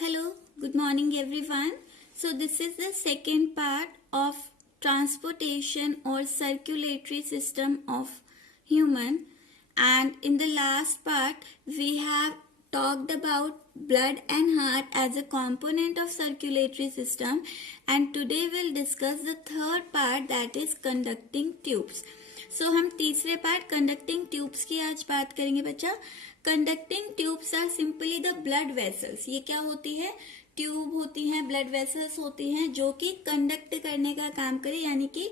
Hello, good morning everyone. So this is the second part of transportation or circulatory system of human, and in the last part we have talked about blood and heart as a component of circulatory system, and today we'll discuss the third part, that is conducting tubes. सो हम तीसरे part conducting tubes की आज बात करेंगे बच्चा। Conducting tubes are simply the blood vessels. ये क्या होती है? ट्यूब होती हैं, ब्लड वेसल्स होती हैं जो कि कंडक्ट करने का काम करे, यानी कि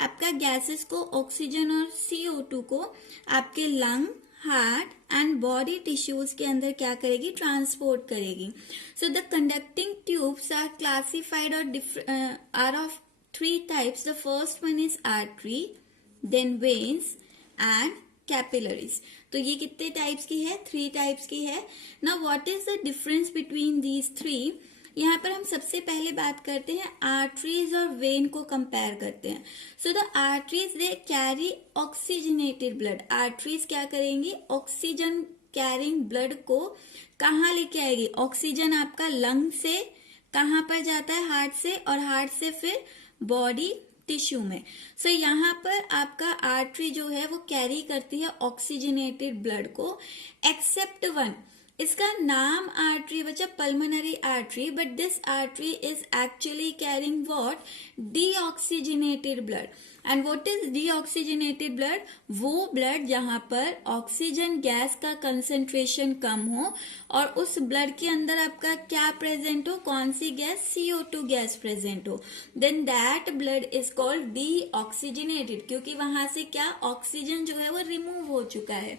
आपका गैसेस को, ऑक्सीजन और CO2 को आपके lung, heart and body tissues के अंदर क्या करेगी? ट्रांसपोर्ट करेगी। So the conducting tubes are classified और are of 3 types. The first one is artery, then veins and capillaries. तो ये कितने टाइप्स की है? 3 टाइप्स की है। Now what is the difference between these 3? यहाँ पर हम सबसे पहले बात करते हैं आर्टरीज और वेन को कंपेयर करते हैं। So the arteries they carry oxygenated blood. Arteries क्या करेंगी? ऑक्सीजन कैरिंग ब्लड को कहाँ लेके आएगी? ऑक्सीजन आपका लंग से कहाँ पर जाता है? हार्ट से, और हार्ट से फिर बॉडी टिश्यू में। सो यहाँ पर आपका आर्टरी जो है वो कैरी करती है ऑक्सीजनेटेड ब्लड को, एक्सेप्ट वन। इसका नाम आर्टरी बच्चा pulmonary artery, but this artery is actually carrying what? Deoxygenated blood. And what is deoxygenated blood? वो ब्लड जहां पर ऑक्सीजन गैस का कंसेंट्रेशन कम हो और उस ब्लड के अंदर आपका क्या प्रेजेंट हो? कौन सी गैस? CO2 गैस प्रेजेंट हो, then that blood is called deoxygenated, क्योंकि वहां से क्या, ऑक्सीजन जो है वो रिमूव हो चुका है।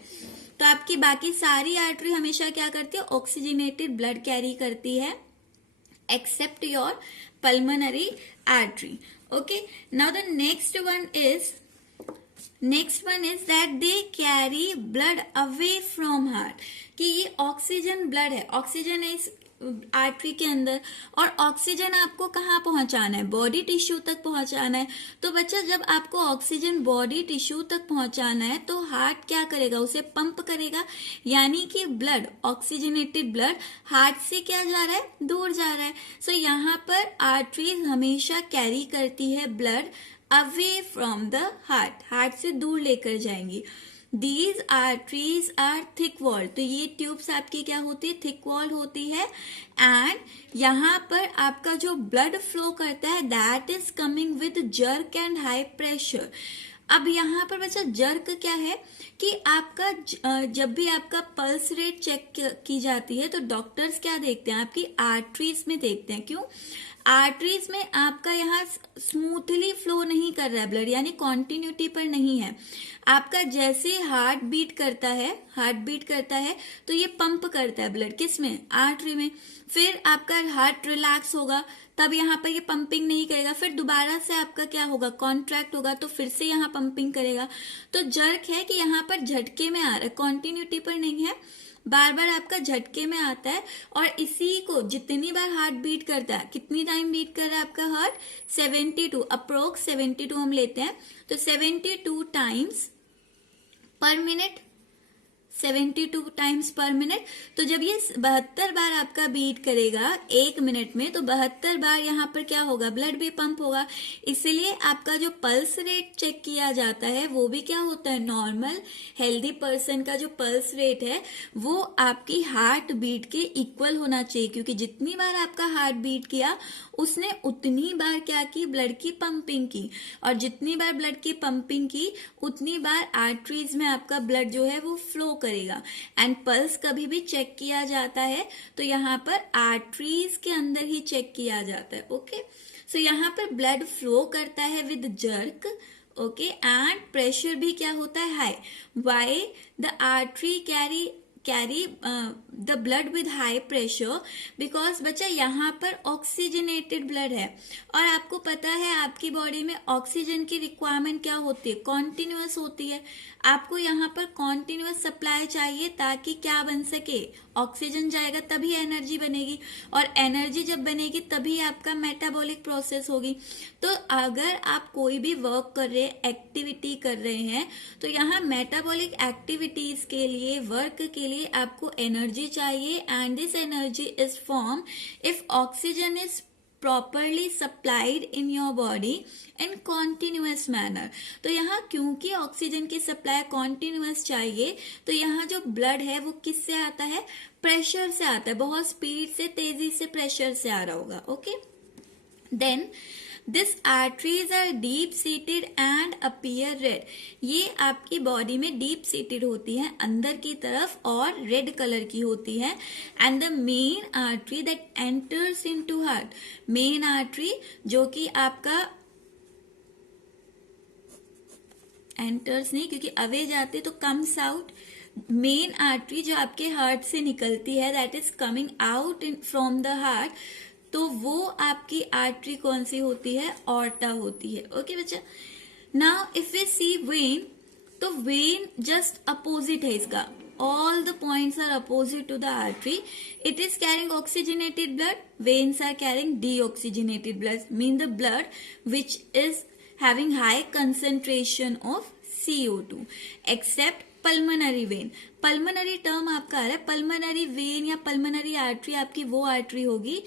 तो आपकी बाकी सारी आर्टरी हमेशा क्या करती है? ऑक्सीजनेटेड ब्लड कैरी करती है, except your pulmonary artery. Okay, now the next one is that they carry blood away from heart. कि ये ऑक्सीजन ब्लड है, ऑक्सीजन है इस आर्टरी के अंदर, और ऑक्सीजन आपको कहाँ पहुंचाना है? बॉडी टिश्यू तक पहुंचाना है। तो बच्चा जब आपको ऑक्सीजन बॉडी टिश्यू तक पहुंचाना है तो हार्ट क्या करेगा? उसे पंप करेगा, यानी कि ब्लड, ऑक्सीजनेटेड ब्लड हार्ट से क्या जा रहा है? दूर जा रहा है। सो यहाँ पर आर्टरीज हमेशा कैरी करती है blood away from the heart, heart से दूर लेकर जाएंगी। These arteries are thick wall। तो ये ट्यूब्स आपकी क्या होती है? थिक वॉल होती है। एंड यहाँ पर आपका जो ब्लड फ्लो करता है that is coming with jerk and high pressure. अब यहाँ पर बच्चा जर्क क्या है कि आपका जब भी आपका पल्स रेट चेक की जाती है तो डॉक्टर्स क्या देखते हैं? आपकी आर्टरीज में देखते हैं। क्यों? आर्टरीज में आपका यहाँ स्मूथली फ्लो नहीं कर रहा है ब्लड, यानी कॉन्टिन्यूटी पर नहीं है। आपका जैसे हार्ट बीट करता है तो ये पंप करता है ब्लड, किस में? आर्टरी में। फिर आपका हार्ट रिलैक्स होगा, तब यहाँ पर ये पंपिंग नहीं करेगा, फिर दोबारा से आपका क्या होगा? कॉन्ट्रैक्ट होगा, तो फिर से यहाँ पंपिंग करेगा। तो जर्क है कि यहाँ पर झटके में आ रहा है, कॉन्टिन्यूटी पर नहीं है, बार बार आपका झटके में आता है। और इसी को जितनी बार हार्ट बीट करता है, कितनी टाइम बीट कर रहा है आपका हार्ट? 72, अप्रोक्स 72 हम लेते हैं, तो 72 टाइम्स पर मिनट, 72 टाइम्स पर मिनट। तो जब ये 72 बार आपका बीट करेगा 1 मिनट में, तो 72 बार यहाँ पर क्या होगा? ब्लड भी पंप होगा। इसलिए आपका जो पल्स रेट चेक किया जाता है वो भी क्या होता है? नॉर्मल हेल्दी पर्सन का जो पल्स रेट है वो आपकी हार्ट बीट के इक्वल होना चाहिए, क्योंकि जितनी बार आपका हार्ट बीट किया उसने उतनी बार क्या की? ब्लड की पंपिंग की, और जितनी बार ब्लड की पंपिंग की उतनी बार आर्टरीज में आपका ब्लड जो है वो फ्लो करेगा। एंड पल्स कभी भी चेक किया जाता है तो यहाँ पर आर्टरीज के अंदर ही चेक किया जाता है। ओके, सो यहाँ पर ब्लड फ्लो करता है with jerk. Okay, and pressure भी क्या होता है? High. Why the artery carry the blood with high pressure? Because बच्चा यहाँ पर ऑक्सीजनेटेड ब्लड है, और आपको पता है आपकी बॉडी में ऑक्सीजन की रिक्वायरमेंट क्या होती है? कॉन्टिन्यूअस होती है। आपको यहाँ पर कॉन्टिन्यूअस सप्लाई चाहिए ताकि क्या बन सके? ऑक्सीजन जाएगा तभी एनर्जी बनेगी, और एनर्जी जब बनेगी तभी आपका मेटाबॉलिक प्रोसेस होगी। तो अगर आप कोई भी वर्क कर रहे हैं, एक्टिविटी कर रहे हैं, तो यहाँ मेटाबॉलिक एक्टिविटीज के लिए, वर्क के लिए आपको एनर्जी चाहिए, and this energy is form if oxygen is properly supplied in your body in continuous manner। तो यहाँ क्योंकि ऑक्सीजन की सप्लाई कॉन्टिन्यूअस चाहिए, तो यहाँ जो ब्लड है वो किससे आता है, प्रेशर से आता है, बहुत स्पीड से, तेजी से प्रेशर से आ रहा होगा। Okay, then this arteries are deep seated and appear red. ये आपकी बॉडी में डीप सीटेड होती है अंदर की तरफ और रेड कलर की होती है। And the main artery that enters into heart, main artery जो कि आपका एंटर्स नहीं, क्योंकि अवे जाते तो कम्स आउट, मेन आर्टरी जो आपके हार्ट से निकलती है, that is coming out from the heart, तो वो आपकी आर्टरी कौन सी होती है, ऑर्टा होती है। ओके बच्चा, now if we see vein, तो वेन जस्ट अपोजिट है इसका, all the points are opposite to the artery, it is carrying oxygenated blood, veins are carrying deoxygenated blood, mean the blood which is having high concentration of CO2, except pulmonary when. Pulmonary term आपका आ रहा है, pulmonary when या pulmonary artery आपकी वो artery होगी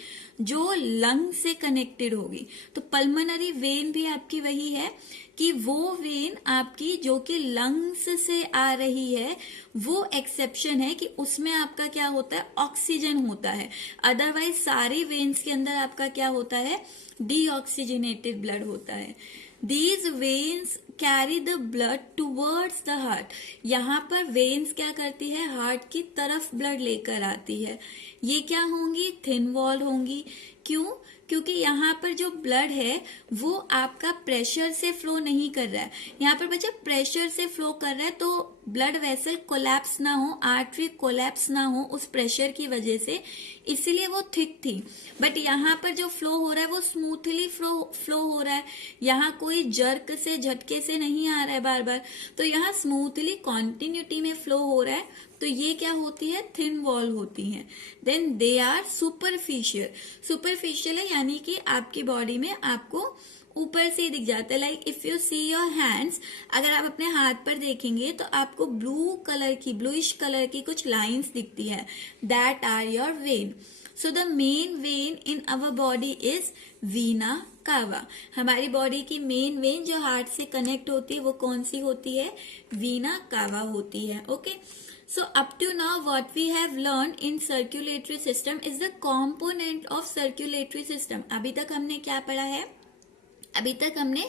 जो lung से connected होगी। तो पल्मनरी वेन भी आपकी वही है कि वो वेन आपकी जो कि लंग्स से आ रही है, वो एक्सेप्शन है कि उसमें आपका क्या होता है, ऑक्सीजन होता है। अदरवाइज सारी वेन्स के अंदर आपका क्या होता है, डीऑक्सीजनेटेड ब्लड होता है। These veins carry the blood towards the heart। यहाँ पर वेन्स क्या करती है, हार्ट की तरफ ब्लड लेकर आती है। ये क्या होंगी, थिन वॉल होंगी। क्यों, क्योंकि यहाँ पर जो ब्लड है वो आपका प्रेशर से फ्लो नहीं कर रहा है। यहाँ पर बच्चा प्रेशर से फ्लो कर रहा है तो ब्लड वेसल कोलैप्स ना हो, आर्टरी कोलैप्स ना हो उस प्रेशर की वजह से, इसीलिए वो थिक थी। बट यहाँ पर जो फ्लो हो रहा है वो स्मूथली फ्लो हो रहा है, यहाँ कोई जर्क से, झटके से नहीं आ रहा है बार बार, तो यहाँ स्मूथली कॉन्टिन्यूटी में फ्लो हो रहा है। तो ये क्या होती है, थिन वॉल होती हैं। Then they are superficial. Superficial है यानी कि आपकी बॉडी में आपको ऊपर से दिख जाता है। Like if you see your hands, अगर आप अपने हाथ पर देखेंगे तो आपको ब्लू कलर की, ब्लूइश कलर की कुछ लाइंस दिखती है, that are your vein. So the main vein in our body is vena cava. हमारी बॉडी की मेन वेन जो हार्ट से कनेक्ट होती है वो कौन सी होती है, वीना कावा होती है। Okay, so up to now what we have learned in circulatory system is the component of circulatory system। अभी तक हमने क्या पढ़ा है, अभी तक हमने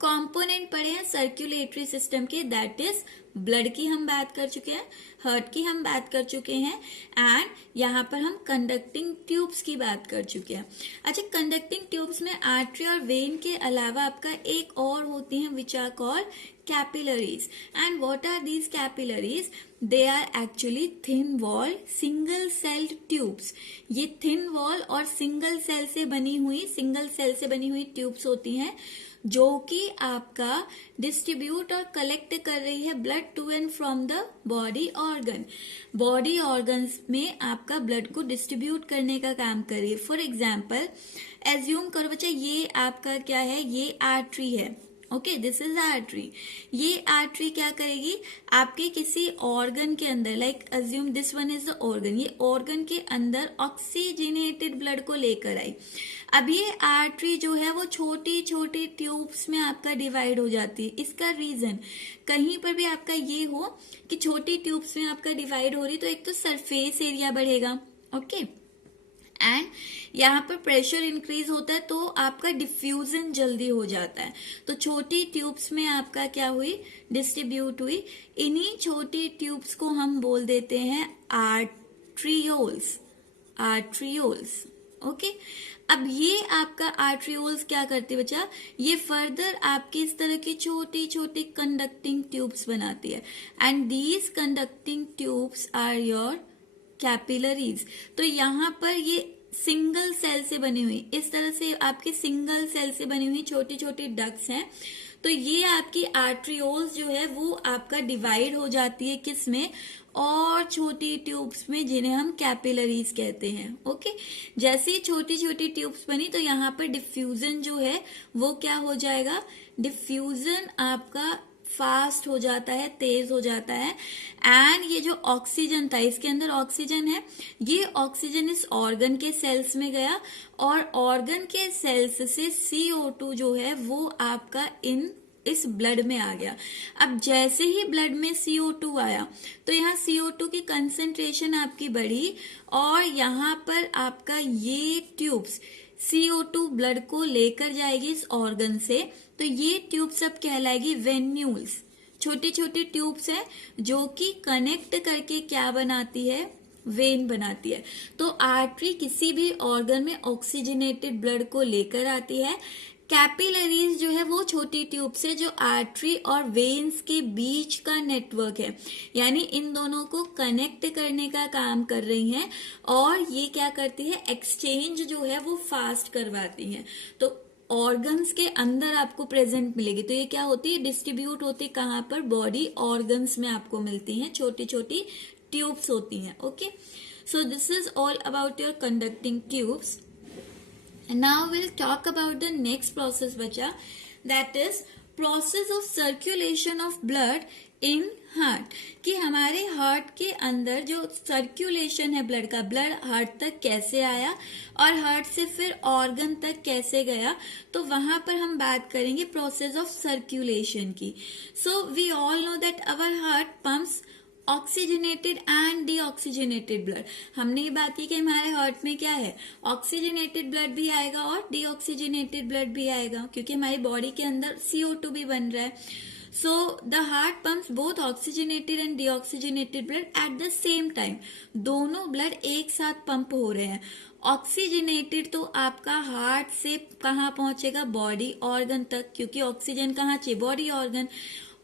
कंपोनेंट पढ़े हैं सर्कुलेटरी सिस्टम के, दैट इज ब्लड की हम बात कर चुके हैं, हार्ट की हम बात कर चुके हैं, एंड यहाँ पर हम कंडक्टिंग ट्यूब्स की बात कर चुके हैं। अच्छा, कंडक्टिंग ट्यूब्स में आर्टरी और वेन के अलावा आपका एक और होती हैं which are called capillaries. And what are these capillaries, they are actually thin wall single celled tubes. ये थिन वॉल और सिंगल सेल से बनी हुई ट्यूब्स होती हैं जो कि आपका डिस्ट्रीब्यूट और कलेक्ट कर रही है blood to and from the body organ. Body organs में आपका ब्लड को डिस्ट्रीब्यूट करने का काम कर रही है। फॉर एग्जाम्पल एज्यूम करो बच्चा, ये आपका क्या है, ये आर्टरी है। Okay, this is artery. ये आर्टरी क्या करेगी, आपके किसी ऑर्गन के अंदर, like assume this one is the organ, ये ऑर्गन के अंदर ऑक्सीजनेटेड ब्लड को लेकर आई। अब ये आर्टरी जो है वो छोटी छोटी ट्यूब्स में आपका डिवाइड हो जाती है। इसका रीजन, कहीं पर भी आपका ये हो कि छोटी ट्यूब्स में आपका डिवाइड हो रही, तो एक तो सरफेस एरिया बढ़ेगा, ओके, एंड यहाँ पर प्रेशर इंक्रीज होता है तो आपका डिफ्यूजन जल्दी हो जाता है। तो छोटी ट्यूब्स में आपका क्या हुई, डिस्ट्रीब्यूट हुई। इन्हीं छोटी ट्यूब्स को हम बोल देते हैं आर्ट्रियोल्स। Arterioles, okay. अब ये आपका आर्ट्रियोल्स क्या करते हैं बच्चा, ये फर्दर आपकी इस तरह की छोटी छोटी कंडक्टिंग ट्यूब्स बनाती है, and these conducting tubes are your capillaries. तो यहाँ पर ये सिंगल सेल से बनी हुई, इस तरह से आपकी सिंगल सेल से बनी हुई छोटी छोटी डक्ट्स हैं। तो ये आपकी आर्ट्रियोल्स जो है वो आपका डिवाइड हो जाती है किस में, और छोटी ट्यूब्स में जिन्हें हम कैपिलरीज कहते हैं। ओके, जैसे ही छोटी छोटी ट्यूब्स बनी तो यहाँ पर डिफ्यूजन जो है वो क्या हो जाएगा, डिफ्यूजन आपका फास्ट हो जाता है, तेज हो जाता है। एंड ये जो ऑक्सीजन था, इसके अंदर ऑक्सीजन है, ये ऑक्सीजन इस ऑर्गन के सेल्स में गया और ऑर्गन के सेल्स से CO2 जो है वो आपका इस ब्लड में आ गया। अब जैसे ही ब्लड में CO2 आया तो यहाँ CO2 की कंसेंट्रेशन आपकी बढ़ी और यहाँ पर आपका ये ट्यूब्स CO2 ब्लड को लेकर जाएगी इस ऑर्गन से। तो ये ट्यूब सब कहलाएगी वेन्यूल्स, छोटी छोटी ट्यूब्स है जो कि कनेक्ट करके क्या बनाती है, वेन बनाती है। तो आर्टरी किसी भी ऑर्गन में ऑक्सीजनेटेड ब्लड को लेकर आती है। कैपिलरीज जो है वो छोटी ट्यूब से जो आर्टरी और वेन्स के बीच का नेटवर्क है, यानी इन दोनों को कनेक्ट करने का काम कर रही हैं और ये क्या करती है, एक्सचेंज जो है वो फास्ट करवाती हैं। तो ऑर्गन्स के अंदर आपको प्रेजेंट मिलेगी। तो ये क्या होती है, डिस्ट्रीब्यूट होती है कहाँ पर, बॉडी ऑर्गन्स में आपको मिलती हैं, छोटी छोटी ट्यूब्स होती हैं। Okay, so this is all about your conducting tubes. Now we'll talk about the next process बचा, that is process of circulation of blood in heart। कि हमारे हार्ट के अंदर जो सर्कुलेशन है ब्लड का, ब्लड हार्ट तक कैसे आया और हार्ट से फिर ऑर्गन तक कैसे गया, तो वहां पर हम बात करेंगे प्रोसेस ऑफ सर्कुलेशन की। So we all know that our heart pumps oxygenated and deoxygenated blood. हमने ये बात की कि हमारे हार्ट में क्या है, ऑक्सीजनेटेड ब्लड भी आएगा और डीऑक्सीजनेटेड ब्लड भी आएगा, क्योंकि हमारी बॉडी के अंदर CO2 भी बन रहा है। So the heart pumps both oxygenated and deoxygenated blood at the same time. दोनों ब्लड एक साथ पंप हो रहे हैं। ऑक्सीजनेटेड तो आपका हार्ट से कहाँ पहुंचेगा, बॉडी ऑर्गन तक, क्योंकि ऑक्सीजन कहाँ चाहिए, बॉडी ऑर्गन।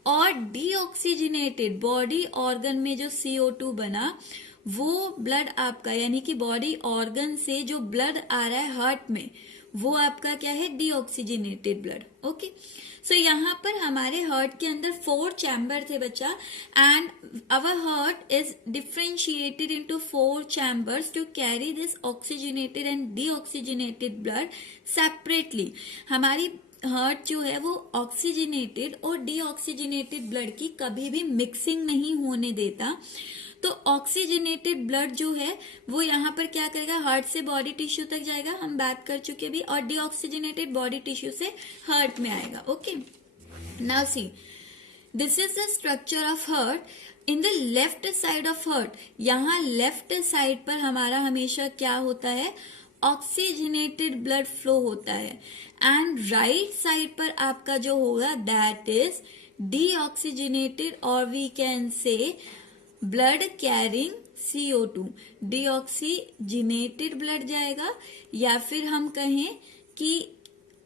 और डीऑक्सीजनेटेड बॉडी ऑर्गन में जो CO2 बना वो ब्लड आपका, यानी कि बॉडी ऑर्गन से जो ब्लड आ रहा है हार्ट में, वो आपका क्या है, डीऑक्सीजनेटेड ब्लड। ओके, सो यहाँ पर हमारे हार्ट के अंदर 4 चैम्बर थे बच्चा, and our heart is differentiated into 4 chambers to carry this oxygenated and deoxygenated blood separately. हमारी हार्ट जो है वो ऑक्सीजनेटेड और डीऑक्सीजनेटेड ब्लड की कभी भी मिक्सिंग नहीं होने देता। तो ऑक्सीजनेटेड ब्लड जो है वो यहाँ पर क्या करेगा, हार्ट से बॉडी टिश्यू तक जाएगा, हम बात कर चुके भी, और डीऑक्सीजनेटेड बॉडी टिश्यू से हार्ट में आएगा। Okay, now see this is the structure of heart. In the left side of heart, यहाँ लेफ्ट साइड पर हमारा हमेशा क्या होता है, ऑक्सीजनेटेड ब्लड फ्लो होता है, एंड राइट साइड पर आपका जो होगा दैट इज डीऑक्सीजनेटेड और we can say blood carrying CO2। Deoxygenated blood जाएगा, या फिर हम कहें कि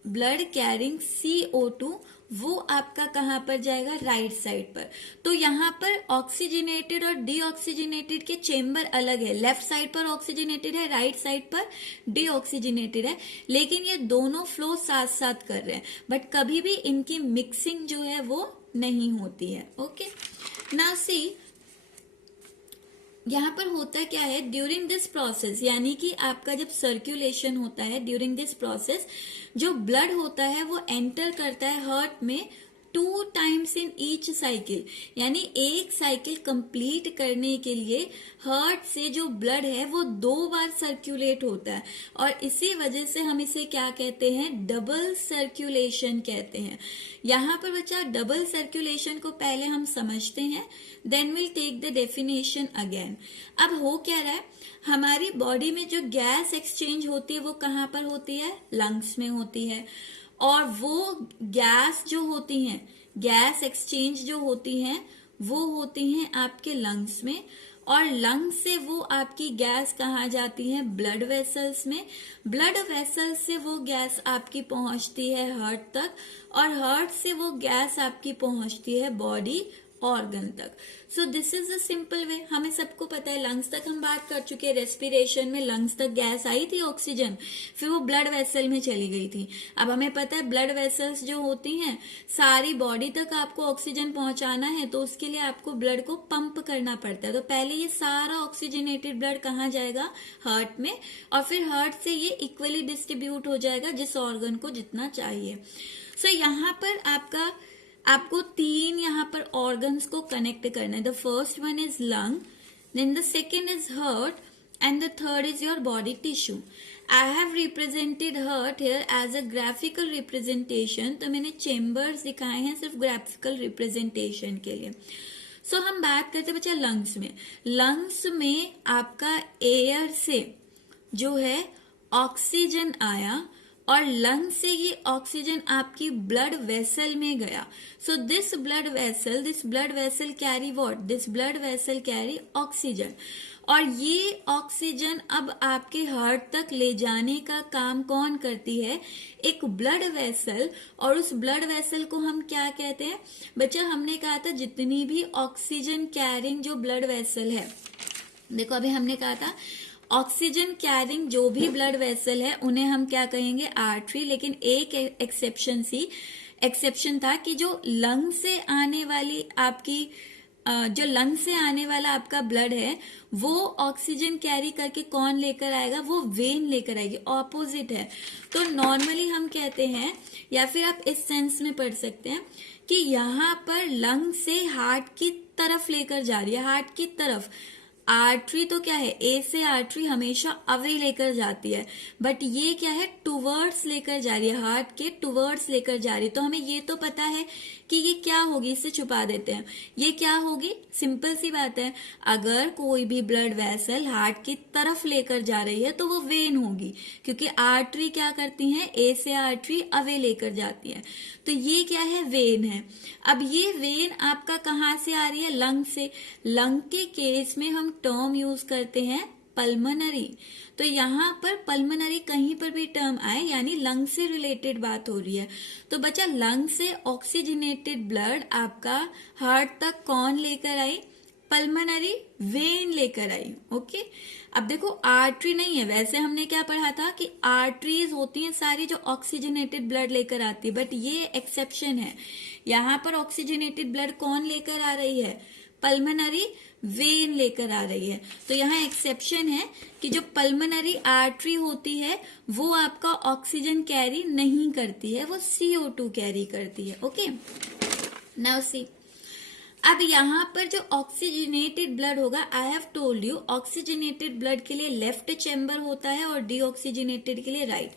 ब्लड कैरिंग CO2, वो आपका कहाँ पर जाएगा, राइट साइड पर। तो यहाँ पर ऑक्सीजनेटेड और डीऑक्सीजनेटेड के चेम्बर अलग है, लेफ्ट साइड पर ऑक्सीजनेटेड है, राइट साइड पर डीऑक्सीजनेटेड है, लेकिन ये दोनों फ्लो साथ साथ कर रहे हैं, बट कभी भी इनकी मिक्सिंग जो है वो नहीं होती है। ओके, नाउ सी यहाँ पर होता क्या है, ड्यूरिंग दिस प्रोसेस, यानी कि आपका जब सर्कुलेशन होता है, ड्यूरिंग दिस प्रोसेस जो ब्लड होता है वो एंटर करता है हार्ट में 2 टाइम्स इन ईच साइकिल, यानी एक साइकिल कंप्लीट करने के लिए हार्ट से जो ब्लड है वो 2 बार सर्कुलेट होता है, और इसी वजह से हम इसे क्या कहते हैं, डबल सर्कुलेशन कहते हैं। यहाँ पर बच्चा डबल सर्कुलेशन को पहले हम समझते हैं, then will take the definition again. अब हो क्या रहा है, हमारी बॉडी में जो गैस एक्सचेंज होती है वो कहाँ पर होती है, लंग्स में होती है, और वो गैस जो होती हैं, गैस एक्सचेंज जो होती हैं वो होती हैं आपके लंग्स में, और लंग्स से वो आपकी गैस कहाँ जाती है, ब्लड वेसल्स में। ब्लड वेसल्स से वो गैस आपकी पहुंचती है हार्ट तक, और हार्ट से वो गैस आपकी पहुंचती है बॉडी ऑर्गन तक। सो this is the simple way. हमें सबको पता है, लंग्स तक हम बात कर चुके हैं, रेस्पिरेशन में लंग्स तक गैस आई थी ऑक्सीजन, फिर वो ब्लड वेसल में चली गई थी। अब हमें पता है ब्लड वेसल्स जो होती हैं, सारी बॉडी तक आपको ऑक्सीजन पहुंचाना है, तो उसके लिए आपको ब्लड को पंप करना पड़ता है। तो पहले ये सारा ऑक्सीजनेटेड ब्लड कहाँ जाएगा? हार्ट में, और फिर हार्ट से ये इक्वली डिस्ट्रीब्यूट हो जाएगा जिस ऑर्गन को जितना चाहिए। सो यहाँ पर आपको 3 यहाँ पर ऑर्गन्स को कनेक्ट करना है। The first one is lung, then the second is heart, and the third is your body tissue. I have represented heart here as a graphical representation. तो मैंने चेम्बर्स दिखाए हैं सिर्फ ग्राफिकल रिप्रेजेंटेशन के लिए। सो हम बात करते हैं बच्चा लंग्स में। लंग्स में आपका एयर से जो है ऑक्सीजन आया, और लंग से ये ऑक्सीजन आपकी ब्लड वेसल में गया। So this blood vessel carry what? This blood vessel carry oxygen. और ये ऑक्सीजन अब आपके हार्ट तक ले जाने का काम कौन करती है? एक ब्लड वेसल। और उस ब्लड वेसल को हम क्या कहते हैं? बच्चा हमने कहा था जितनी भी ऑक्सीजन कैरिंग जो ब्लड वेसल है, देखो अभी हमने कहा था ऑक्सीजन कैरिंग जो भी ब्लड वेसल है उन्हें हम क्या कहेंगे? आर्टरी। लेकिन एक एक्सेप्शन था कि जो लंग से आने वाली आपकी जो लंग से आने वाला आपका ब्लड है वो ऑक्सीजन कैरी करके कौन लेकर आएगा? वो वेन लेकर आएगी। ऑपोजिट है। तो नॉर्मली हम कहते हैं, या फिर आप इस सेंस में पढ़ सकते हैं कि यहाँ पर लंग से हार्ट की तरफ लेकर जा रही है, हार्ट की तरफ। आर्टरी तो क्या है? ए से आर्टरी हमेशा अवे लेकर जाती है, बट ये क्या है? टुवर्ड्स लेकर जा रही है, हार्ट के टुवर्ड्स लेकर जा रही है। तो हमें ये तो पता है कि ये क्या होगी, इससे छुपा देते हैं। ये क्या होगी? सिंपल सी बात है, अगर कोई भी ब्लड वेसल हार्ट की तरफ लेकर जा रही है तो वो वेन होगी, क्योंकि आर्टरी क्या करती है? ए से आर्टरी अवे लेकर जाती है। तो ये क्या है? वेन है। अब ये वेन आपका कहाँ से आ रही है? लंग से। लंग के केस में हम टर्म यूज करते हैं पल्मनरी। तो यहाँ पर पल्मनरी कहीं पर भी टर्म आए यानी लंग से रिलेटेड बात हो रही है। तो बच्चा लंग से ऑक्सीजनेटेड ब्लड आपका हार्ट तक कौन लेकर आई? पल्मनरी वेन लेकर आई। ओके। अब देखो आर्टरी नहीं है, वैसे हमने क्या पढ़ा था कि आर्टरीज होती हैं सारी जो ऑक्सीजनेटेड ब्लड लेकर आती है, बट ये एक्सेप्शन है। यहाँ पर ऑक्सीजनेटेड ब्लड कौन लेकर आ रही है? पल्मनरी वेन लेकर आ रही है। तो यहाँ एक्सेप्शन है कि जो पल्मनरी आर्टरी होती है वो आपका ऑक्सीजन कैरी नहीं करती है, वो CO2 कैरी करती है। ओके, नाउ सी, अब यहाँ पर जो ऑक्सीजनेटेड ब्लड होगा, I have told you oxygenated blood के लिए लेफ्ट चेम्बर होता है और डीऑक्सीजनेटेड के लिए राइट।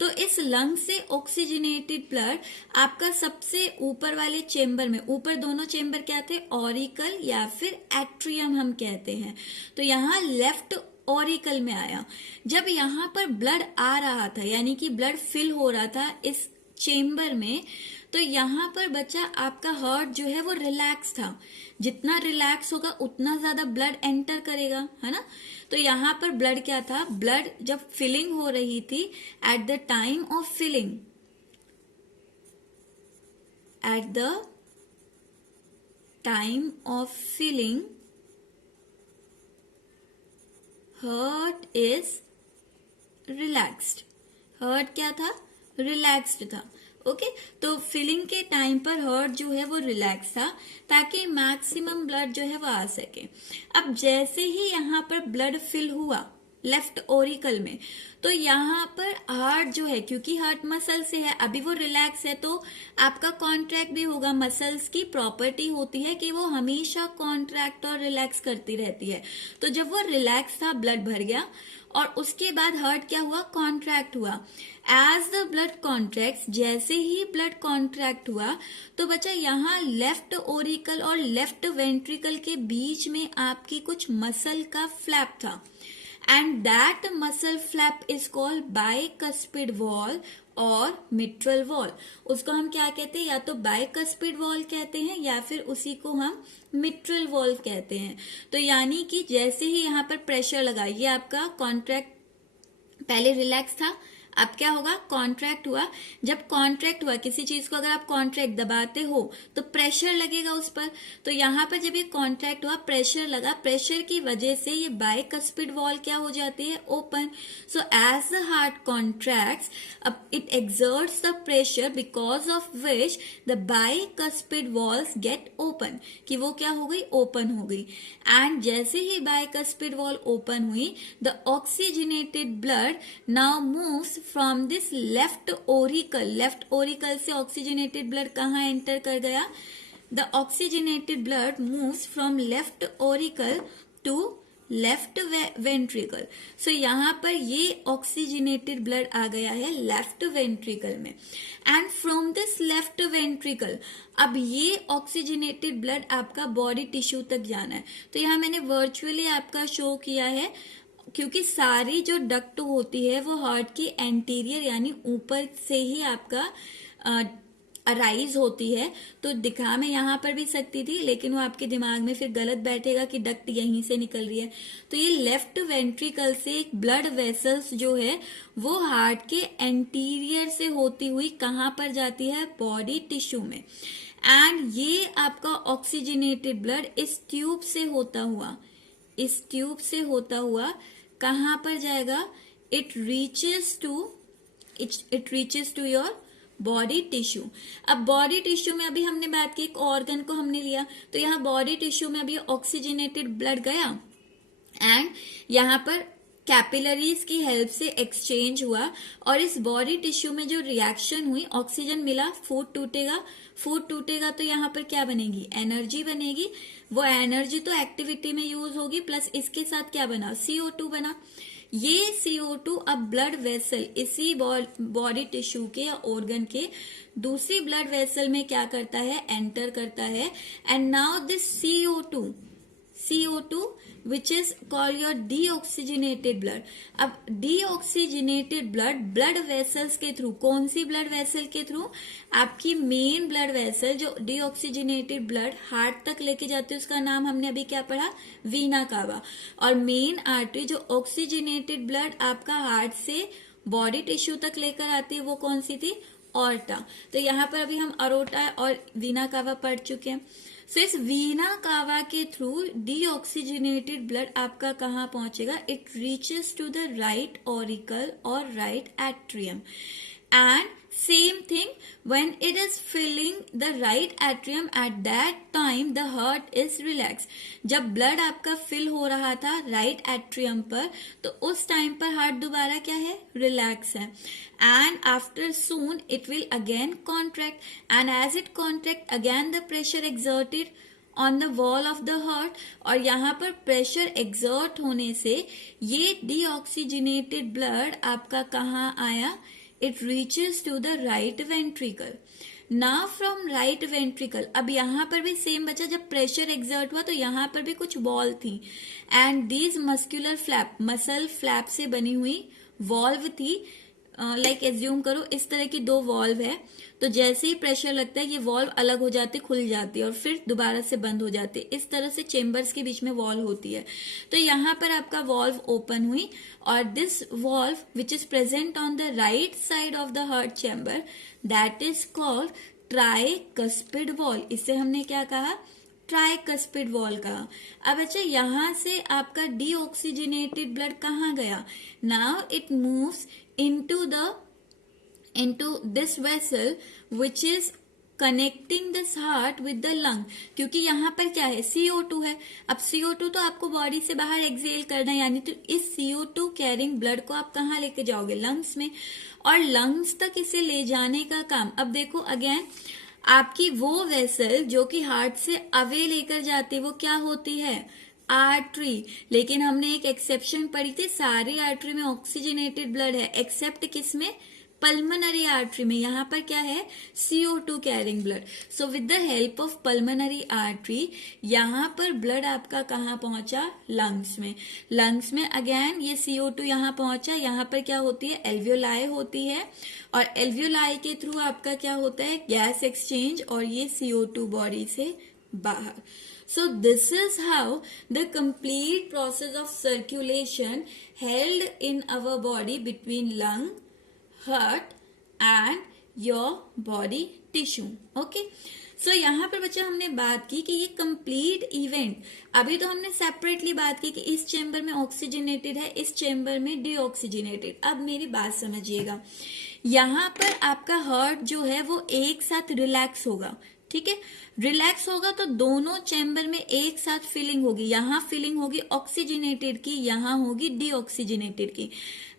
तो इस लंग से ऑक्सीजनेटेड ब्लड आपका सबसे ऊपर वाले चेम्बर में, ऊपर दोनों चेम्बर क्या थे? ऑरिकल या फिर एट्रियम हम कहते हैं। तो यहाँ लेफ्ट ऑरिकल में आया। जब यहाँ पर ब्लड आ रहा था यानी कि ब्लड फिल हो रहा था इस चेम्बर में, तो यहाँ पर बच्चा आपका हार्ट जो है वो रिलैक्स था। जितना रिलैक्स होगा उतना ज्यादा ब्लड एंटर करेगा, है ना। तो यहाँ पर ब्लड क्या था? ब्लड जब फिलिंग हो रही थी, at the time of filling, at the time of filling heart is relaxed. Heart क्या था? रिलैक्स्ड था। ओके, तो फिलिंग के टाइम पर हार्ट जो है वो रिलैक्स था ताकि मैक्सिमम ब्लड जो है वो आ सके। अब जैसे ही यहाँ पर ब्लड फिल हुआ लेफ्ट ओरिकल में, तो यहाँ पर हार्ट जो है, क्योंकि हार्ट मसल से है, अभी वो रिलैक्स है, तो आपका कॉन्ट्रैक्ट भी होगा। मसल्स की प्रॉपर्टी होती है कि वो हमेशा कॉन्ट्रैक्ट और रिलैक्स करती रहती है। तो जब वो रिलैक्स था, ब्लड भर गया और उसके बाद हार्ट क्या हुआ? कॉन्ट्रैक्ट हुआ। एज द ब्लड कॉन्ट्रैक्ट, जैसे ही ब्लड कॉन्ट्रैक्ट हुआ तो बच्चा यहाँ लेफ्ट ओरिकल और लेफ्ट वेंट्रिकल के बीच में आपकी कुछ मसल का फ्लैप था, and that muscle flap is called bicuspid valve और मिट्रल वॉल। उसको हम क्या कहते हैं? या तो बाइकस्पिड वॉल कहते हैं या फिर उसी को हम मिट्रल वॉल कहते हैं। तो यानी कि जैसे ही यहाँ पर प्रेशर लगा, ये आपका कॉन्ट्रैक्ट पहले रिलैक्स था, अब क्या होगा, कॉन्ट्रैक्ट हुआ। जब कॉन्ट्रैक्ट हुआ, किसी चीज को अगर आप कॉन्ट्रैक्ट दबाते हो तो प्रेशर लगेगा उस पर। तो यहाँ पर जब ये कॉन्ट्रैक्ट हुआ, प्रेशर लगा, प्रेशर की वजह से ये बाइकस्पिड वॉल क्या हो जाती है, open. So as the heart contracts, अब it exerts the pressure because of which the bicuspid valves get open, कि वो क्या हो गई, ओपन हो गई। एंड जैसे ही बाइकस्पिड वॉल ओपन हुई, the oxygenated blood now moves from this left auricle, left auricle से ऑक्सीजनेटेड ब्लड कहाँ एंटर कर गया, the oxygenated blood moves from left auricle to left ventricle. So यहाँ पर ये ऑक्सीजनेटेड ब्लड आ गया है लेफ्ट वेंट्रिकल में। And from this left ventricle, अब ये ऑक्सीजनेटेड ब्लड आपका बॉडी टिश्यू तक जाना है। तो यहाँ मैंने वर्चुअली आपका शो किया है, क्योंकि सारी जो डक्ट होती है वो हार्ट की एंटीरियर यानी ऊपर से ही आपका अराइज होती है। तो दिखा मैं यहाँ पर भी सकती थी, लेकिन वो आपके दिमाग में फिर गलत बैठेगा कि डक्ट यहीं से निकल रही है। तो ये लेफ्ट वेंट्रिकल से एक ब्लड वेसल्स जो है वो हार्ट के एंटीरियर से होती हुई कहाँ पर जाती है, बॉडी टिश्यू में। एंड ये आपका ऑक्सीजनेटेड ब्लड इस ट्यूब से होता हुआ, इस ट्यूब से होता हुआ कहाँ पर जाएगा, it reaches to your body tissue. अब बॉडी टिश्यू में अभी हमने बात की, एक ऑर्गन को हमने लिया, तो यहाँ बॉडी टिश्यू में अभी ऑक्सीजनेटेड ब्लड गया एंड यहाँ पर कैपिलरीज की हेल्प से एक्सचेंज हुआ, और इस बॉडी टिश्यू में जो रिएक्शन हुई, ऑक्सीजन मिला, फूड टूटेगा तो यहाँ पर क्या बनेगी, एनर्जी बनेगी। वो एनर्जी तो एक्टिविटी में यूज होगी, प्लस इसके साथ क्या बना, CO2 बना। ये CO2 अब ब्लड वेसल, इसी बॉडी टिश्यू के या ऑर्गन के दूसरी ब्लड वेसल में क्या करता है, एंटर करता है। And now this CO2 which is called your deoxygenated blood। अब deoxygenated ब्लड वेसल्स के थ्रू, कौन सी ब्लड वेसल के थ्रू, आपकी मेन ब्लड वेसल जो deoxygenated ब्लड हार्ट तक लेके जाती है, उसका नाम हमने अभी क्या पढ़ा, वीना कावा। और मेन आर्टरी जो ऑक्सीजनेटेड ब्लड आपका हार्ट से बॉडी टिश्यू तक लेकर आती है, वो कौन सी थी, ऑर्टा। तो यहाँ पर अभी हम अरोटा और वीना कावा पढ़ चुके हैं। सो इस वीना कावा के थ्रू डीऑक्सीजनेटेड ब्लड आपका कहाँ पहुंचेगा, it reaches to the right auricle और right atrium. And same thing when it is filling the right atrium, at that time the heart is relaxed। जब ब्लड आपका फिल हो रहा था राइट एट्रियम पर, तो उस टाइम पर हार्ट दोबारा क्या है, रिलैक्स है। And after soon it will again contract, and as it contract again the pressure exerted on the wall of the heart, और यहाँ पर प्रेशर एक्सर्ट होने से ये डीऑक्सीजनेटेड ब्लड आपका कहाँ आया, it reaches to the right ventricle। now from right ventricle, अब यहाँ पर भी सेम बचा, जब प्रेशर एक्सर्ट हुआ तो यहाँ पर भी कुछ वॉल्व थी, and these muscular flap, muscle flap से बनी हुई वॉल्व थी। लाइक एज्यूम करो इस तरह की दो वॉल्व है, तो जैसे ही प्रेशर लगता है ये वॉल्व अलग हो जाती, खुल जाती है और फिर दोबारा से बंद हो जाती है। इस तरह से चेम्बर्स के बीच में वॉल्व होती है। तो यहाँ पर आपका वॉल्व ओपन हुई, और this valve which is present on the right side of the heart chamber, that is called tricuspid wall. इससे हमने क्या कहा, ट्राइकस्पिड वॉल कहा। अब अच्छा, यहाँ से आपका डीऑक्सीजनेटेड ब्लड कहाँ गया, now it moves into this vessel which is connecting this heart with the lung। क्योंकि यहाँ पर क्या है, CO2 है। अब CO2 तो आपको बॉडी से बाहर एक्सेल करना है, यानी तो इस CO2 कैरिंग ब्लड को आप कहाँ लेके जाओगे, लंग्स में, और लंग्स तक इसे ले जाने का काम। अब देखो अगेन, आपकी वो वेसल जो कि हार्ट से अवे लेकर जाती है, वो क्या होती है, आर्टरी। लेकिन हमने एक एक्सेप्शन पढ़ी थी, सारी आर्टरी में ऑक्सीजनेटेड ब्लड है, एक्सेप्ट किसमें, पल्मोनरी आर्टरी में। यहाँ पर क्या है, CO2 carrying blood. So with the help of pulmonary artery यहाँ पर ब्लड आपका कहाँ पहुंचा, लंग्स में। लंग्स में अगेन ये CO2 यहाँ पहुंचा, यहाँ पर क्या होती है, एल्वियोलाई होती है, और एल्वियोलाई के थ्रू आपका क्या होता है, गैस एक्सचेंज, और ये CO2 बॉडी से बाहर। So this is how the complete process of circulation held in our body between lung, heart and your body tissue. Okay, सो यहाँ पर बच्चा हमने बात की कि ये कंप्लीट इवेंट, अभी तो हमने सेपरेटली बात की कि इस चेम्बर में ऑक्सीजनेटेड है, इस चेम्बर में डीऑक्सीजनेटेड. अब मेरी बात समझिएगा, यहाँ पर आपका हार्ट जो है वो एक साथ रिलैक्स होगा. ठीक है, रिलैक्स होगा तो दोनों चैम्बर में एक साथ फीलिंग होगी. यहाँ फीलिंग होगी ऑक्सीजनेटेड की, यहाँ होगी डीऑक्सीजनेटेड की.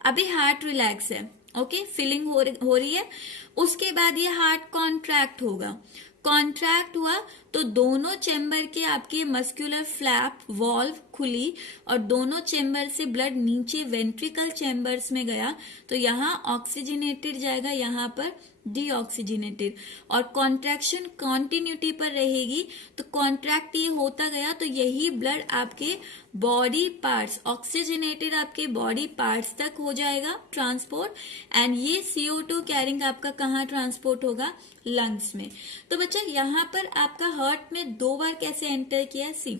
अभी हार्ट रिलैक्स है, ओके, फीलिंग हो रही है. उसके बाद ये हार्ट कॉन्ट्रैक्ट होगा. कॉन्ट्रैक्ट हुआ तो दोनों चेम्बर के आपकी मस्कुलर फ्लैप वॉल्व खुली और दोनों चेम्बर से ब्लड नीचे वेंट्रिकल चेम्बर्स में गया. तो यहाँ ऑक्सीजनेटेड जाएगा, यहाँ पर डीऑक्सीजनेटेड. और कॉन्ट्रैक्शन कॉन्टिन्यूटी पर रहेगी. तो कॉन्ट्रैक्ट ये होता गया तो यही ब्लड आपके बॉडी पार्ट्स, ऑक्सीजनेटेड आपके बॉडी पार्ट्स तक हो जाएगा ट्रांसपोर्ट. एंड ये CO2 कैरिंग आपका कहाँ ट्रांसपोर्ट होगा? लंग्स में. तो बच्चा यहाँ पर आपका हार्ट में 2 बार कैसे एंटर किया? सी,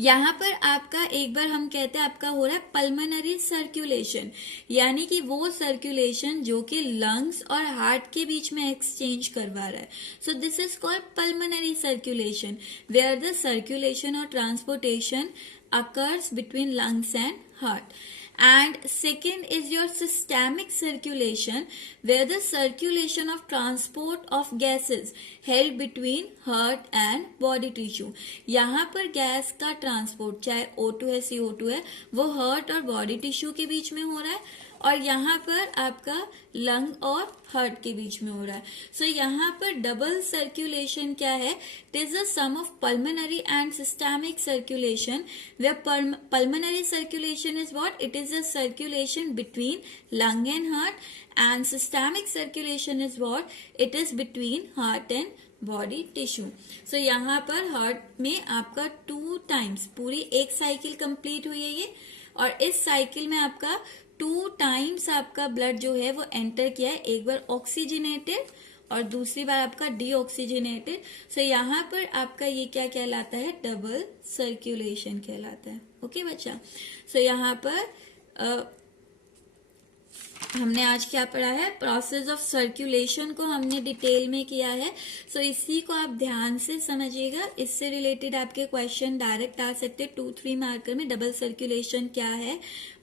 यहाँ पर आपका एक बार हम कहते हैं आपका हो रहा है पल्मोनरी सर्कुलेशन, यानी कि वो सर्कुलेशन जो कि लंग्स और हार्ट के बीच में एक्सचेंज करवा रहा है. So this is called pulmonary circulation, where the circulation और transportation occurs between lungs and heart. And second is your systemic circulation, where the circulation of transport of gases held between heart and body tissue. यहाँ पर gas का transport, चाहे O2 है CO2 है, वो heart और body tissue के बीच में हो रहा है और यहाँ पर आपका लंग और हार्ट के बीच में हो रहा है. सो यहाँ पर डबल सर्कुलेशन क्या है? It is the sum of pulmonary and systemic circulation, where pulmonary circulation is what? It is the circulation between lung and heart. And systemic circulation is what? It is between heart and body tissue. So यहाँ पर heart में आपका 2 times पूरी एक cycle complete हुई है ये, और इस साइकिल में आपका 2 टाइम्स आपका ब्लड जो है वो एंटर किया है. एक बार ऑक्सीजनेटेड और दूसरी बार आपका डीऑक्सीजनेटेड. सो यहाँ पर आपका ये क्या कहलाता है? डबल सर्कुलेशन कहलाता है. ओके बच्चा, सो यहाँ पर हमने आज क्या पढ़ा है? प्रोसेस ऑफ सर्कुलेशन को हमने डिटेल में किया है. सो इसी को आप ध्यान से समझिएगा. इससे रिलेटेड आपके क्वेश्चन डायरेक्ट आ सकते हैं 2-3 मार्कर में. डबल सर्कुलेशन क्या है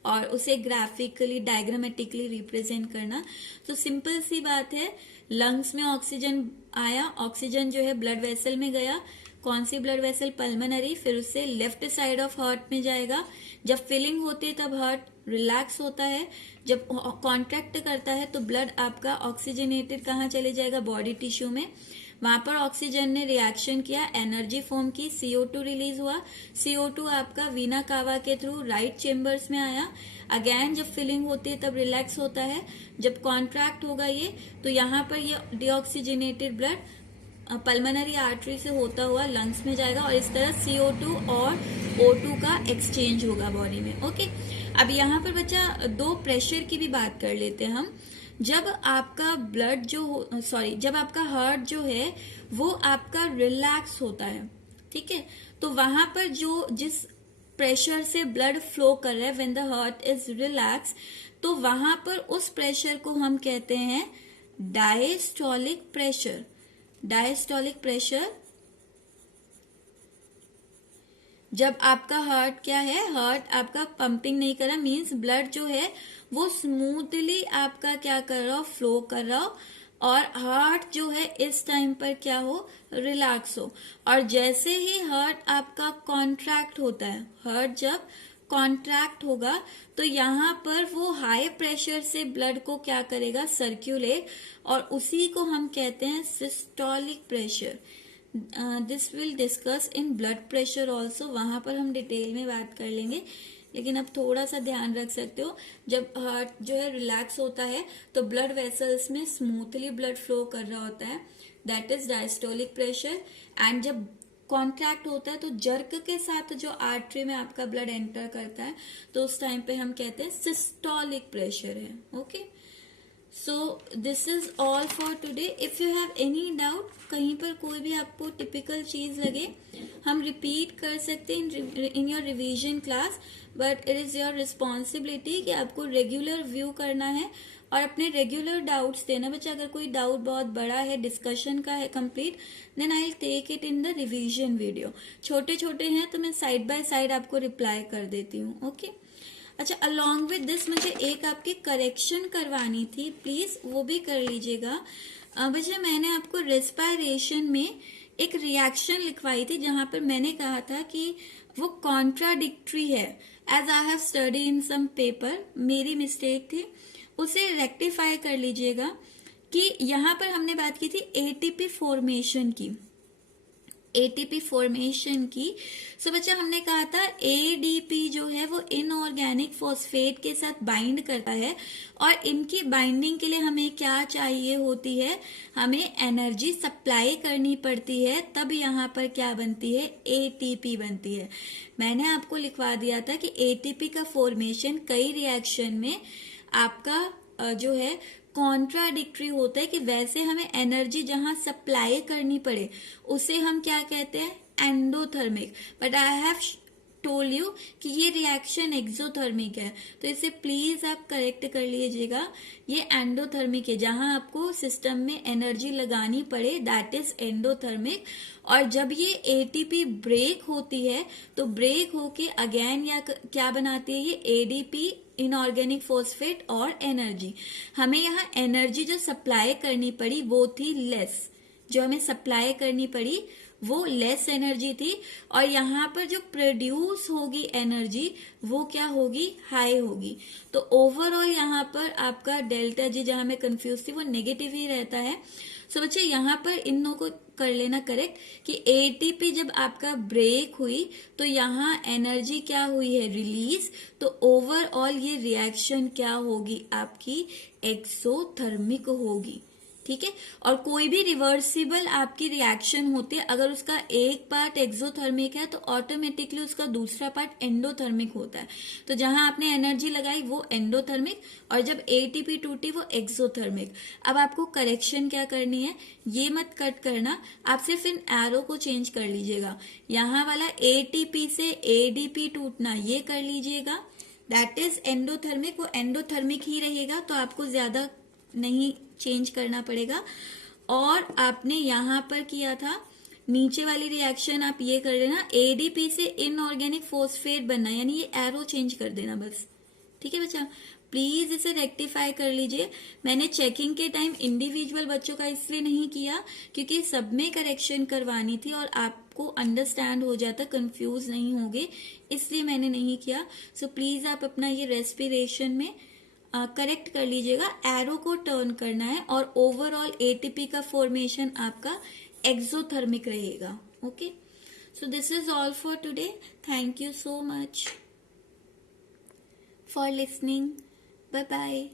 और उसे ग्राफिकली डायग्रामेटिकली रिप्रेजेंट करना. तो सिंपल सी बात है, लंग्स में ऑक्सीजन आया, ऑक्सीजन जो है ब्लड वेसल में गया. कौन सी ब्लड वेसल? पल्मोनरी. फिर उससे लेफ्ट साइड ऑफ हार्ट में जाएगा. जब फिलिंग होती है तब हार्ट रिलैक्स होता है. जब कॉन्ट्रैक्ट करता है तो ब्लड आपका ऑक्सीजनेटेड कहाँ चले जाएगा? बॉडी टिश्यू में. वहां पर ऑक्सीजन ने रिएक्शन किया, एनर्जी फॉर्म की, CO2 रिलीज हुआ. CO2 आपका वीना कावा के थ्रू राइट चेम्बर्स में आया. अगेन जब फिलिंग होती है तब रिलैक्स होता है. जब कॉन्ट्रैक्ट होगा ये तो यहाँ पर ये डीऑक्सीजनेटेड ब्लड पल्मोनरी आर्टरी से होता हुआ लंग्स में जाएगा और इस तरह CO2 और O2 का एक्सचेंज होगा बॉडी में. ओके, अब यहाँ पर बच्चा 2 प्रेशर की भी बात कर लेते हैं हम. जब आपका ब्लड जब आपका हार्ट जो है वो आपका रिलैक्स होता है, ठीक है, तो वहां पर जिस प्रेशर से ब्लड फ्लो कर रहा है, when the heart is relax, तो वहां पर उस प्रेशर को हम कहते हैं डायस्टोलिक प्रेशर. डायस्टोलिक प्रेशर, जब आपका हार्ट क्या है? हार्ट आपका पंपिंग नहीं कर रहा, मीन्स ब्लड जो है वो स्मूथली आपका क्या कर रहा हो? फ्लो कर रहा हो. और हार्ट जो है इस टाइम पर क्या हो? रिलैक्स हो. और जैसे ही हार्ट आपका कॉन्ट्रैक्ट होता है, हार्ट जब कॉन्ट्रैक्ट होगा तो यहाँ पर वो हाई प्रेशर से ब्लड को क्या करेगा? सर्कुलेट. और उसी को हम कहते हैं systolic pressure. This will discuss in blood pressure also. वहां पर हम डिटेल में बात कर लेंगे, लेकिन अब थोड़ा सा ध्यान रख सकते हो, जब हार्ट जो है रिलैक्स होता है तो ब्लड वेसल्स में स्मूथली ब्लड फ्लो कर रहा होता है, that is diastolic pressure. And जब कॉन्ट्रैक्ट होता है तो जर्क के साथ जो आर्टरी में आपका ब्लड एंटर करता है तो उस टाइम पे हम कहते हैं सिस्टोलिक प्रेशर है. Okay, so this is all for today. If you have any doubt, कहीं पर कोई भी आपको टिपिकल चीज लगे, हम रिपीट कर सकते हैं in your revision class, but it is your responsibility कि आपको रेगुलर व्यू करना है और अपने रेगुलर डाउट्स देना. बच्चा अगर कोई डाउट बहुत बड़ा है, डिस्कशन का है complete, then I will take it in the revision video. छोटे छोटे हैं तो मैं साइड बाय साइड आपको रिप्लाई कर देती हूँ. ओके अच्छा, अलॉन्ग विद दिस मुझे एक आपकी करेक्शन करवानी थी, प्लीज वो भी कर लीजिएगा. बच्चा मैंने आपको रेस्पिरेशन में एक रिएक्शन लिखवाई थी जहां पर मैंने कहा था कि वो कॉन्ट्राडिक्टरी है. As I have study in some paper, मेरी मिस्टेक थी, उसे रेक्टिफाई कर लीजिएगा. कि यहाँ पर हमने बात की थी एटीपी फॉर्मेशन की, एटीपी फॉर्मेशन की. सो बच्चा हमने कहा था एडीपी जो है वो इनऑर्गेनिक फॉस्फेट के साथ बाइंड करता है, और इनकी बाइंडिंग के लिए हमें क्या चाहिए होती है, हमें एनर्जी सप्लाई करनी पड़ती है, तब यहाँ पर क्या बनती है, एटीपी बनती है. मैंने आपको लिखवा दिया था कि एटीपी का फॉर्मेशन कई रिएक्शन में आपका जो है कॉन्ट्राडिक्टरी होता है, कि वैसे हमें एनर्जी जहां सप्लाई करनी पड़े उसे हम क्या कहते हैं, endothermic. But I have told you कि ये रिएक्शन एक्सोथर्मिक है, तो इसे प्लीज आप करेक्ट कर लीजिएगा. ये एंडोथर्मिक है, जहां आपको सिस्टम में एनर्जी लगानी पड़े, दैट इज एंडोथर्मिक. और जब ये एटीपी ब्रेक होती है तो ब्रेक होके अगेन या क्या बनाती है, ये एडीपी इनऑर्गेनिक फॉस्फेट और एनर्जी. हमें यहाँ एनर्जी जो सप्लाई करनी पड़ी वो थी लेस, जो हमें सप्लाई करनी पड़ी वो लेस एनर्जी थी, और यहाँ पर जो प्रोड्यूस होगी एनर्जी वो क्या होगी, हाई होगी. तो ओवरऑल यहाँ पर आपका डेल्टा जी, जहां मैं कंफ्यूज थी, वो नेगेटिव ही रहता है. सो बच्चे यहाँ पर इन दोनों को कर लेना करेक्ट, कि एटीपी जब आपका ब्रेक हुई तो यहाँ एनर्जी क्या हुई है, रिलीज. तो ओवरऑल ये रिएक्शन क्या होगी, आपकी एक्सोथर्मिक होगी. ठीक है, और कोई भी रिवर्सिबल आपकी रिएक्शन होती है, अगर उसका एक पार्ट एक्सोथर्मिक है तो ऑटोमेटिकली उसका दूसरा पार्ट एंडोथर्मिक होता है. तो जहां आपने एनर्जी लगाई वो एंडोथर्मिक, और जब एटीपी टूटी वो एक्सोथर्मिक. अब आपको करेक्शन क्या करनी है, ये मत कट करना, आप सिर्फ इन एरो को चेंज कर लीजिएगा. यहाँ वाला एटीपी से एडीपी टूटना ये कर लीजिएगा, दैट इज एंडोथर्मिक, वो एंडोथर्मिक ही रहेगा, तो आपको ज्यादा नहीं चेंज करना पड़ेगा. और आपने यहां पर किया था नीचे वाली रिएक्शन, आप ये कर लेना, एडीपी से इनऑर्गेनिक फॉस्फेट बनना, यानी ये एरो चेंज कर देना बस. ठीक है बच्चा, प्लीज इसे रेक्टिफाई कर लीजिए. मैंने चेकिंग के टाइम इंडिविजुअल बच्चों का इसलिए नहीं किया क्योंकि सब में करेक्शन करवानी थी और आपको अंडरस्टैंड हो जाता, कंफ्यूज नहीं होगे, इसलिए मैंने नहीं किया. सो प्लीज आप अपना ये रेस्पिरेशन में करेक्ट कर लीजिएगा, एरो को टर्न करना है, और ओवरऑल एटीपी का फॉर्मेशन आपका एक्सोथर्मिक रहेगा. Okay, so this is all for today. Thank you so much for listening. Bye bye.